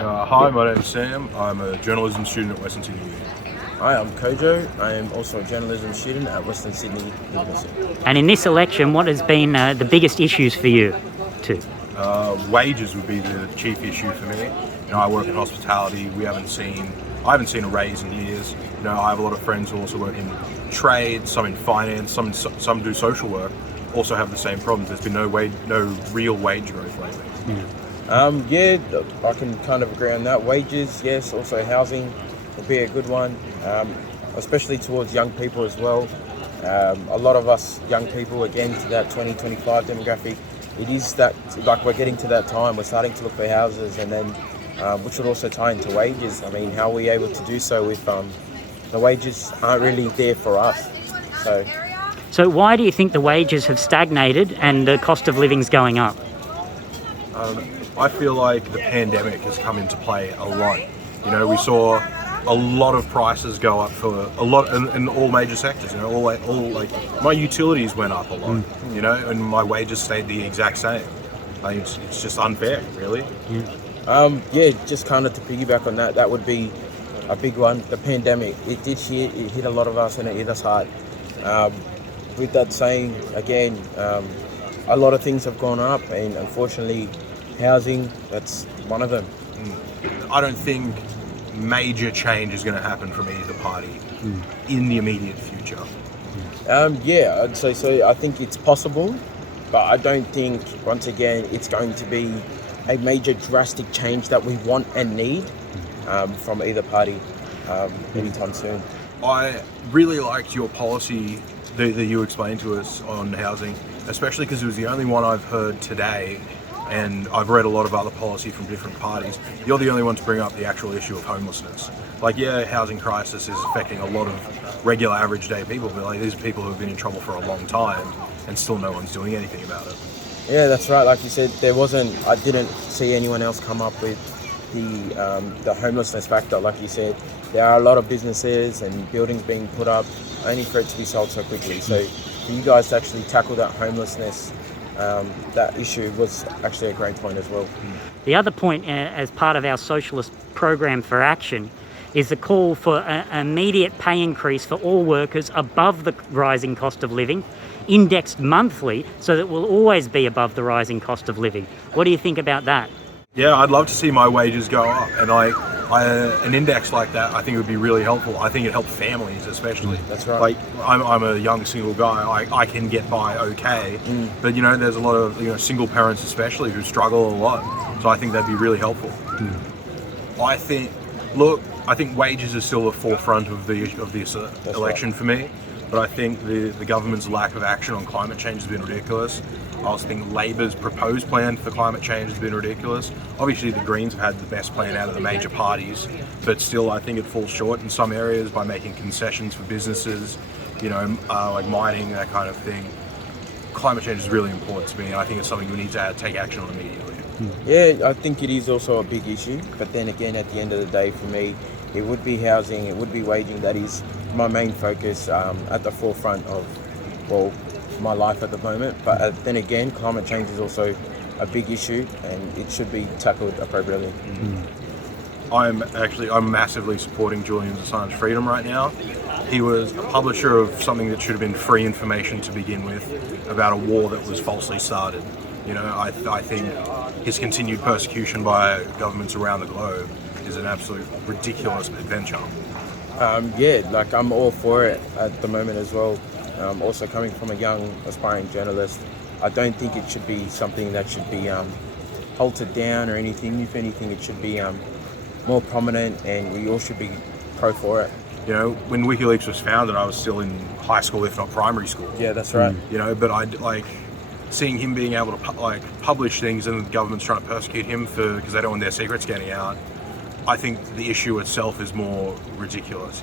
Hi, my name's Sam. I'm a journalism student at Western Sydney Uni. Hi, I'm Kojo. I am also a journalism student at Western Sydney University. And in this election, what has been the biggest issues for you too? Wages would be the chief issue for me. I work in hospitality. I haven't seen a raise in years. I have a lot of friends who also work in trade, some in finance, some do social work. Also have the same problems. There's been no real wage growth lately. I can kind of agree on that. Wages, yes. Also housing would be a good one, especially towards young people as well. A lot of us young people, again, to that 2025 demographic, it is that, like, we're getting to that time, we're starting to look for houses, and then which would also tie into wages. I mean, how are we able to do so if the wages aren't really there for us? So why do you think the wages have stagnated and the cost of living's going up? I feel like the pandemic has come into play a lot. We saw a lot of prices go up for a lot in all major sectors. All like my utilities went up a lot. And my wages stayed the exact same. It's just unfair, really. Just kind of to piggyback on that, that would be a big one. The pandemic, it hit a lot of us and it hit us hard. With that saying, again, a lot of things have gone up, and unfortunately, housing, that's one of them. I don't think major change is going to happen from either party in the immediate future. I'd say so. I think it's possible, but I don't think, once again, it's going to be a major drastic change that we want and need from either party anytime soon. I really liked your policy that you explained to us on housing, especially because it was the only one I've heard today, and I've read a lot of other policy from different parties. You're the only one to bring up the actual issue of homelessness. Housing crisis is affecting a lot of regular average day people, but these are people who have been in trouble for a long time and still no one's doing anything about it. Yeah, that's right. Like you said, I didn't see anyone else come up with the homelessness factor. Like you said, there are a lot of businesses and buildings being put up only for it to be sold so quickly. So for you guys to actually tackle that homelessness, that issue was actually a great point as well. The other point, as part of our socialist program for action, is the call for an immediate pay increase for all workers above the rising cost of living, indexed monthly, so that we'll always be above the rising cost of living. What do you think about that? Yeah, I'd love to see my wages go up, and an index like that, I think it would be really helpful. I think it helped families especially. That's right. I'm a young single guy. I can get by okay, but there's a lot of single parents especially who struggle a lot. So I think that'd be really helpful. I think wages are still the forefront of this election for me. But I think the government's lack of action on climate change has been ridiculous. I also think Labor's proposed plan for climate change has been ridiculous. Obviously, the Greens have had the best plan out of the major parties, but still, I think it falls short in some areas by making concessions for businesses, like mining, that kind of thing. Climate change is really important to me, and I think it's something we need to take action on immediately. Yeah, I think it is also a big issue, but then again, at the end of the day, for me, it would be housing, it would be waging. That is my main focus at the forefront of, my life at the moment. But then again, climate change is also a big issue, and it should be tackled appropriately. I'm massively supporting Julian Assange's freedom right now. He was a publisher of something that should have been free information to begin with about a war that was falsely started. I think his continued persecution by governments around the globe is an absolute ridiculous adventure. I'm all for it at the moment as well. Also coming from a young aspiring journalist, I don't think it should be something that should be halted down or anything. If anything, it should be more prominent, and we all should be pro for it. When WikiLeaks was founded, I was still in high school, if not primary school. Yeah, that's right. But I seeing him being able to publish things, and the government's trying to persecute him because they don't want their secrets getting out. I think the issue itself is more ridiculous.